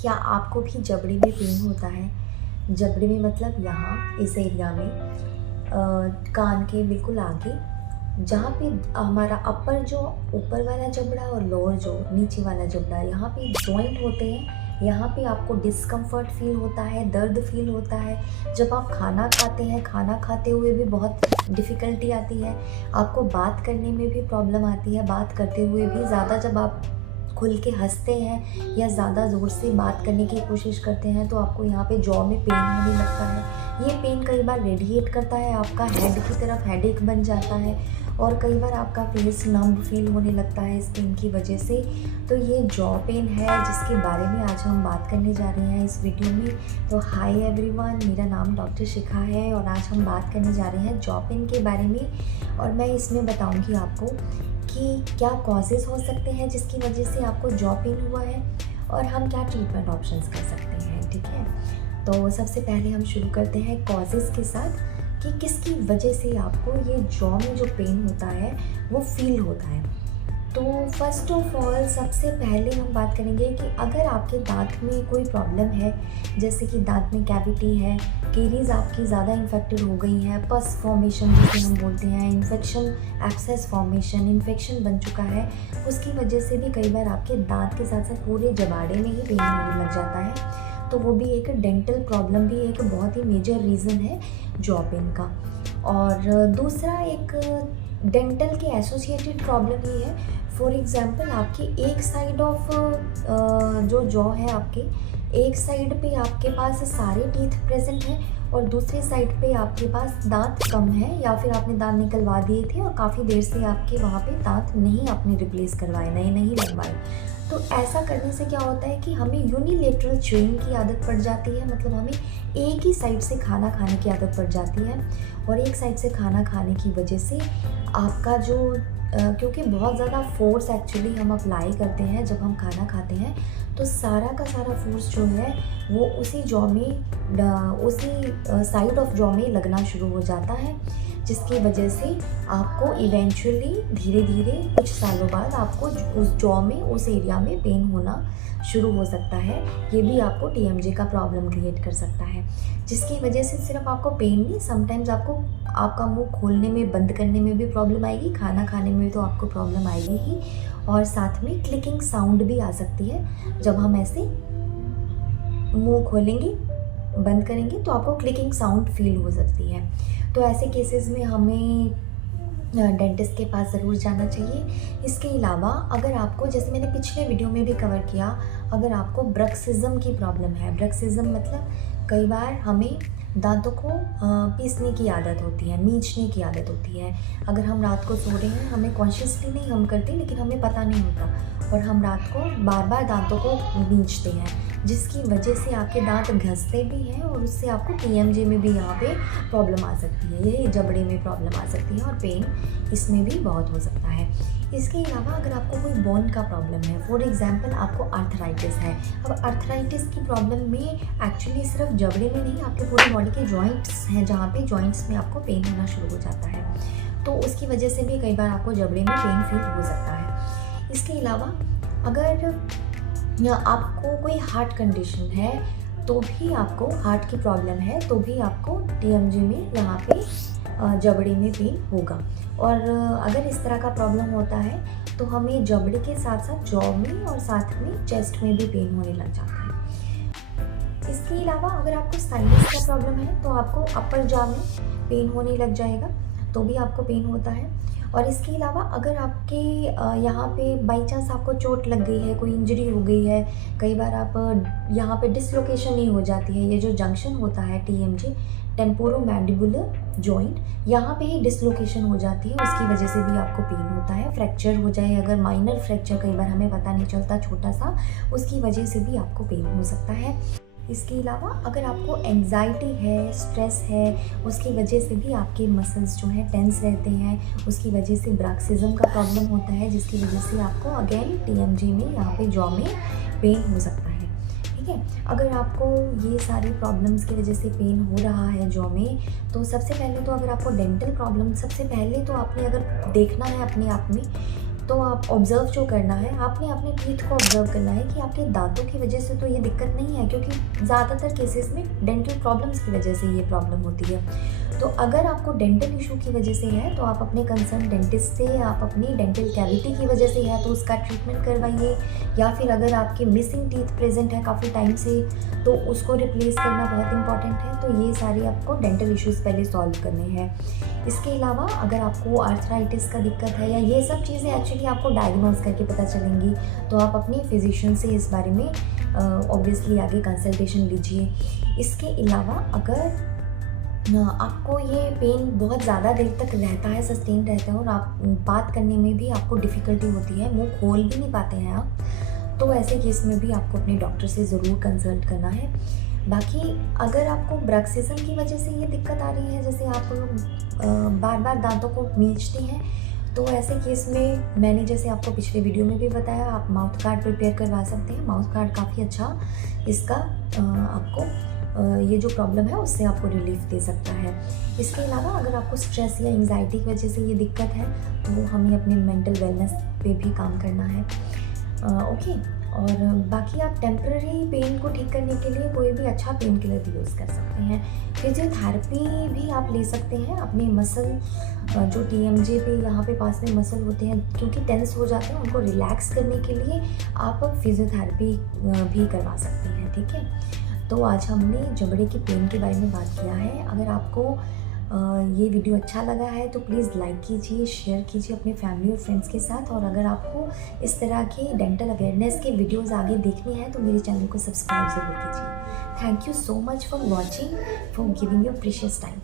क्या आपको भी जबड़े में पेन होता है? जबड़े में मतलब यहाँ इस एरिया में कान के बिल्कुल आगे, जहाँ पे हमारा अपर जो ऊपर वाला जबड़ा और लोअर जो नीचे वाला जबड़ा, यहाँ पे जॉइंट होते हैं। यहाँ पे आपको डिस्कम्फर्ट फील होता है, दर्द फील होता है। जब आप खाना खाते हैं, खाना खाते हुए भी बहुत डिफ़िकल्टी आती है। आपको बात करने में भी प्रॉब्लम आती है, बात करते हुए भी ज़्यादा जब आप खुल के हँसते हैं या ज़्यादा ज़ोर से बात करने की कोशिश करते हैं तो आपको यहाँ पे जॉ में पेन होने लगता है। ये पेन कई बार रेडिएट करता है आपका हेड की तरफ, हेडेक बन जाता है और कई बार आपका फेस नंब फील होने लगता है इस पेन की वजह से। तो ये जॉ पेन है जिसके बारे में आज हम बात करने जा रहे हैं इस वीडियो में। तो हाय एवरीवन, मेरा नाम डॉक्टर शिखा है और आज हम बात करने जा रहे हैं जॉ पेन के बारे में। और मैं इसमें बताऊँगी आपको कि क्या कॉजेज़ हो सकते हैं जिसकी वजह से आपको जॉ पेन हुआ है और हम क्या ट्रीटमेंट ऑप्शंस कर सकते हैं, ठीक है। तो सबसे पहले हम शुरू करते हैं कॉजेज़ के साथ कि किसकी वजह से आपको ये जॉ में जो पेन होता है वो फील होता है। तो फर्स्ट ऑफ ऑल सबसे पहले हम बात करेंगे कि अगर आपके दांत में कोई प्रॉब्लम है, जैसे कि दांत में कैविटी है, कैरीज आपकी ज़्यादा इन्फेक्टेड हो गई हैं, पस फॉर्मेशन जिसे हम बोलते हैं, इन्फेक्शन, एब्सेस फॉर्मेशन, इन्फेक्शन बन चुका है, उसकी वजह से भी कई बार आपके दांत के साथ साथ पूरे जबाड़े में ही पेन होने लग जाता है। तो वो भी एक डेंटल प्रॉब्लम भी एक बहुत ही मेजर रीज़न है जॉ पेन का। और दूसरा एक डेंटल के एसोसिएटेड प्रॉब्लम ये है, फॉर एग्ज़ाम्पल आपकी एक साइड ऑफ जो जॉ है, आपके एक साइड पे आपके पास सारे टीथ प्रेजेंट हैं और दूसरी साइड पे आपके पास दांत कम है, या फिर आपने दांत निकलवा दिए थे और काफ़ी देर से आपके वहाँ पे दांत नहीं आपने रिप्लेस करवाए, नए नहीं लगवाए। तो ऐसा करने से क्या होता है कि हमें यूनिलेटरल च्यूइंग की आदत पड़ जाती है, मतलब हमें एक ही साइड से खाना खाने की आदत पड़ जाती है। और एक साइड से खाना खाने की वजह से आपका जो क्योंकि बहुत ज़्यादा फोर्स एक्चुअली हम अप्लाई करते हैं जब हम खाना खाते हैं, तो सारा का सारा फोर्स जो है वो उसी जॉ में, उसी साइड ऑफ जॉ में लगना शुरू हो जाता है, जिसकी वजह से आपको इवेंचुअली धीरे धीरे कुछ सालों बाद आपको उस जॉ में, उस एरिया में पेन होना शुरू हो सकता है। ये भी आपको टीएमजे का प्रॉब्लम क्रिएट कर सकता है, जिसकी वजह से सिर्फ आपको पेन नहीं, समटाइम्स आपको आपका मुंह खोलने में, बंद करने में भी प्रॉब्लम आएगी, खाना खाने में तो आपको प्रॉब्लम आएगी ही, और साथ में क्लिकिंग साउंड भी आ सकती है। जब हम ऐसे मुंह खोलेंगे, बंद करेंगे तो आपको क्लिकिंग साउंड फील हो सकती है। तो ऐसे केसेस में हमें डेंटिस्ट के पास ज़रूर जाना चाहिए। इसके अलावा अगर आपको, जैसे मैंने पिछले वीडियो में भी कवर किया, अगर आपको ब्रक्सिज्म की प्रॉब्लम है, ब्रक्सिज्म मतलब कई बार हमें दांतों को पीसने की आदत होती है, मींचने की आदत होती है। अगर हम रात को सो रहे हैं, हमें कॉन्शियसली नहीं हम करते, लेकिन हमें पता नहीं होता और हम रात को बार बार दांतों को मींचते हैं, जिसकी वजह से आपके दांत घसते भी हैं और उससे आपको टीएमजे में भी यहाँ पे प्रॉब्लम आ सकती है, ये जबड़े में प्रॉब्लम आ सकती है और पेन इसमें भी बहुत हो सकता है। इसके अलावा अगर आपको कोई बोन का प्रॉब्लम है, फॉर एग्जांपल आपको आर्थराइटिस है। अब आर्थराइटिस की प्रॉब्लम में एक्चुअली सिर्फ जबड़े में नहीं, आपके पूरी बॉडी के जॉइंट्स हैं, जहाँ पे जॉइंट्स में आपको पेन होना शुरू हो जाता है, तो उसकी वजह से भी कई बार आपको जबड़े में पेन फील हो सकता है। इसके अलावा अगर आपको कोई हार्ट कंडीशन है, तो भी आपको हार्ट की प्रॉब्लम है, तो भी आपको टीएमजे में यहाँ पे जबड़े में पेन होगा। और अगर इस तरह का प्रॉब्लम होता है तो हमें जबड़े के साथ साथ जॉ में और साथ में चेस्ट में भी पेन होने लग जाता है। इसके अलावा अगर आपको साइनस का प्रॉब्लम है तो आपको अपर जॉ में पेन होने लग जाएगा, तो भी आपको पेन होता है। और इसके अलावा अगर आपके यहाँ पे बाई चांस आपको चोट लग गई है, कोई इंजरी हो गई है, कई बार आप यहाँ पे डिसलोकेशन नहीं हो जाती है, ये जो जंक्शन होता है टीएमजे, टेम्पोरोमैंडिबुलर जॉइंट, यहाँ पे ही डिसलोकेशन हो जाती है, उसकी वजह से भी आपको पेन होता है। फ्रैक्चर हो जाए, अगर माइनर फ्रैक्चर, कई बार हमें पता नहीं चलता, छोटा सा, उसकी वजह से भी आपको पेन हो सकता है। इसके अलावा अगर आपको एंग्जाइटी है, स्ट्रेस है, उसकी वजह से भी आपके मसल्स जो हैं टेंस रहते हैं, उसकी वजह से ब्रक्सिज्म का प्रॉब्लम होता है, जिसकी वजह से आपको अगेन टीएमजे में, यहाँ पे जॉ में पेन हो सकता है। ठीक है, अगर आपको ये सारी प्रॉब्लम्स की वजह से पेन हो रहा है जॉ में, तो सबसे पहले तो अगर आपको डेंटल प्रॉब्लम, सबसे पहले तो आपने अगर देखना है अपने आप में तो आप ऑब्ज़र्व जो करना है, आपने अपने टीथ को ऑब्ज़र्व करना है कि आपके दाँतों की वजह से तो ये दिक्कत नहीं है, क्योंकि ज़्यादातर केसेस में डेंटल प्रॉब्लम्स की वजह से ये प्रॉब्लम होती है। तो अगर आपको डेंटल इशू की वजह से है तो आप अपने कंसर्न डेंटिस्ट से, आप अपनी डेंटल कैविटी की वजह से है तो उसका ट्रीटमेंट करवाइए, या फिर अगर आपके मिसिंग टीथ प्रेजेंट है काफ़ी टाइम से तो उसको रिप्लेस करना बहुत इंपॉर्टेंट है। तो ये सारे आपको डेंटल इश्यूज़ पहले सॉल्व करने हैं। इसके अलावा अगर आपको आर्थराइटिस का दिक्कत है या ये सब चीज़ें एक्चुअली आपको डायग्नोज करके पता चलेंगी, तो आप अपने फिजिशियन से इस बारे में ऑब्वियसली आगे कंसल्टेशन लीजिए। इसके अलावा अगर आपको ये पेन बहुत ज़्यादा देर तक रहता है, सस्टेन रहता है और आप बात करने में भी आपको डिफ़िकल्टी होती है, मुँह खोल भी नहीं पाते हैं आप, तो ऐसे केस में भी आपको अपने डॉक्टर से ज़रूर कंसल्ट करना है। बाकी अगर आपको ब्रक्सिज्म की वजह से ये दिक्कत आ रही है, जैसे आप बार बार दांतों को मींचते हैं, तो ऐसे केस में मैंने जैसे आपको पिछले वीडियो में भी बताया, आप माउथ गार्ड प्रिपेयर करवा सकते हैं। माउथ गार्ड काफ़ी अच्छा इसका आपको ये जो प्रॉब्लम है उससे आपको रिलीफ दे सकता है। इसके अलावा अगर आपको स्ट्रेस या एंग्जाइटी की वजह से ये दिक्कत है तो हमें अपने मेंटल वेलनेस पे भी काम करना है। ओके, और बाकी आप टेम्पररी पेन को ठीक करने के लिए कोई भी अच्छा पेन किलर भी यूज़ कर सकते हैं। फिजियोथेरेपी भी आप ले सकते हैं अपने मसल जो TMJ पे यहाँ पे पास में मसल होते हैं क्योंकि टेंस हो जाते हैं, उनको रिलैक्स करने के लिए आप फिजियोथेरेपी भी करवा सकते हैं। ठीक है, तो आज हमने जबड़े की पेन के बारे में बात किया है। अगर आपको ये वीडियो अच्छा लगा है तो प्लीज़ लाइक कीजिए, शेयर कीजिए अपने फैमिली और फ्रेंड्स के साथ, और अगर आपको इस तरह के डेंटल अवेयरनेस के वीडियोस आगे देखने हैं तो मेरे चैनल को सब्सक्राइब ज़रूर कीजिए। Thank you so much for watching, for giving your precious time.